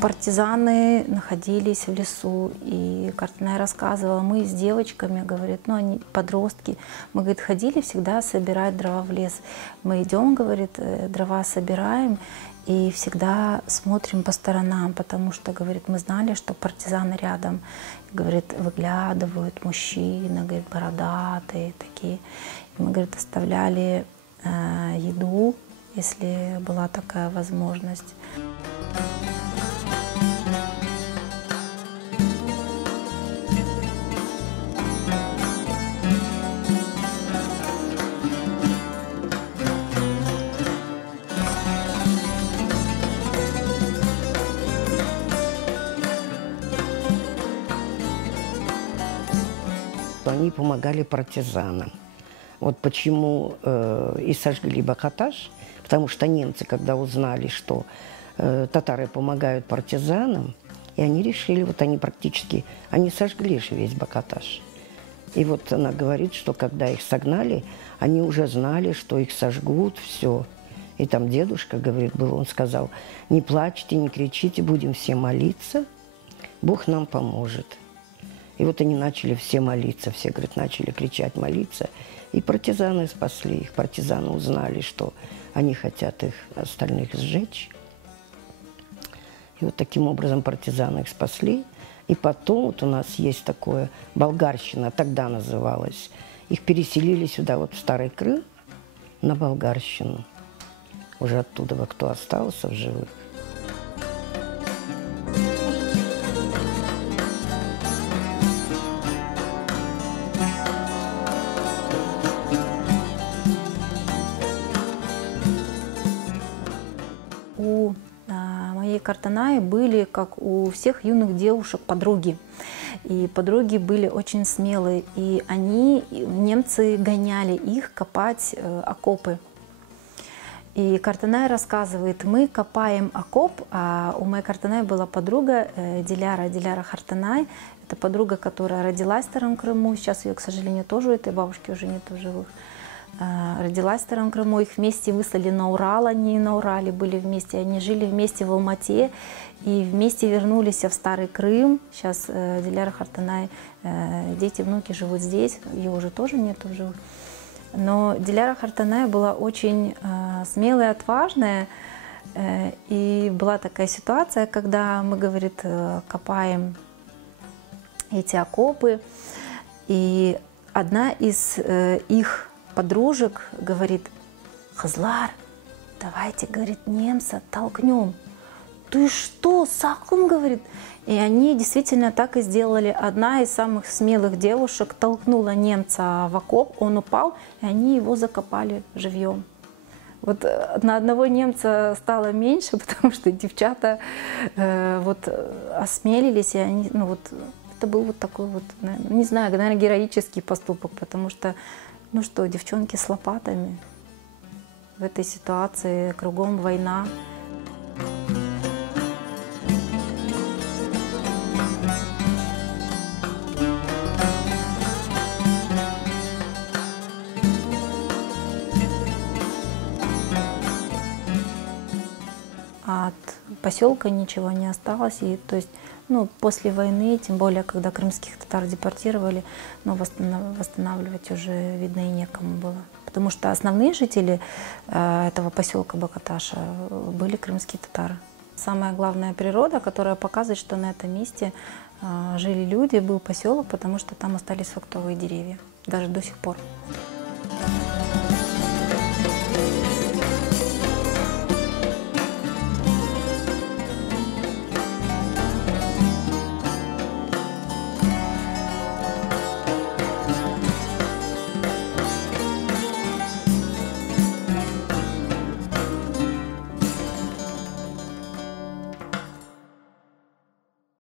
партизаны находились в лесу, и Картанай рассказывала, мы с девочками, говорит, ну они подростки, мы, говорит, ходили всегда собирать дрова в лес. Мы идем, говорит, дрова собираем, и всегда смотрим по сторонам, потому что, говорит, мы знали, что партизаны рядом. Говорит, выглядывают мужчины, говорит, бородатые такие. И мы, говорит, оставляли еду, если была такая возможность. Они помогали партизанам. Вот почему и сожгли Бакаташ, потому что немцы, когда узнали, что татары помогают партизанам, и они решили, вот они практически, они сожгли же весь Бакаташ. И вот она говорит, что когда их согнали, они уже знали, что их сожгут, все. И там дедушка, говорит, был, он сказал, не плачьте, не кричите, будем все молиться, Бог нам поможет. И вот они начали все молиться, все, говорит, начали кричать, молиться. И партизаны спасли их. Партизаны узнали, что они хотят их остальных сжечь. И вот таким образом партизаны их спасли. И потом вот у нас есть такое, Болгарщина тогда называлась. Их переселили сюда, вот в Старый Крым, на Болгарщину. Уже оттуда, кто остался в живых. У моей Картанаи были, как у всех юных девушек, подруги. И подруги были очень смелые. И немцы гоняли их копать окопы. И Картанай рассказывает, мы копаем окоп, а у моей Картанай была подруга Диляра Хартанай. Это подруга, которая родилась в Старом Крыму. Сейчас ее, к сожалению, тоже, этой бабушки уже нет в живых. Родилась в Старом Крыму, их вместе выслали на Урал, они на Урале были вместе, они жили вместе в Алмате и вместе вернулись в Старый Крым. Сейчас Диляра Хартанай, дети, внуки живут здесь, ее уже тоже нету в живых. Но Диляра Хартанай была очень смелая, отважная, и была такая ситуация, когда мы, говорит, копаем эти окопы, и одна из их подружек говорит, Хазлар, давайте, говорит, немца толкнем. Ты что, Сакун, говорит? И они действительно так и сделали. Одна из самых смелых девушек толкнула немца в окоп, он упал, и они его закопали живьем. Вот на одного немца стало меньше, потому что девчата вот осмелились, и они, ну вот, это был вот такой вот, не знаю, наверное, героический поступок, потому что, ну что, девчонки с лопатами в этой ситуации, кругом война. От поселка ничего не осталось, и то есть, ну, после войны, тем более, когда крымских татар депортировали, ну, восстанавливать уже, видно, и некому было. Потому что основные жители этого поселка Бакаташа были крымские татары. Самая главная природа, которая показывает, что на этом месте жили люди, был поселок, потому что там остались фруктовые деревья, даже до сих пор.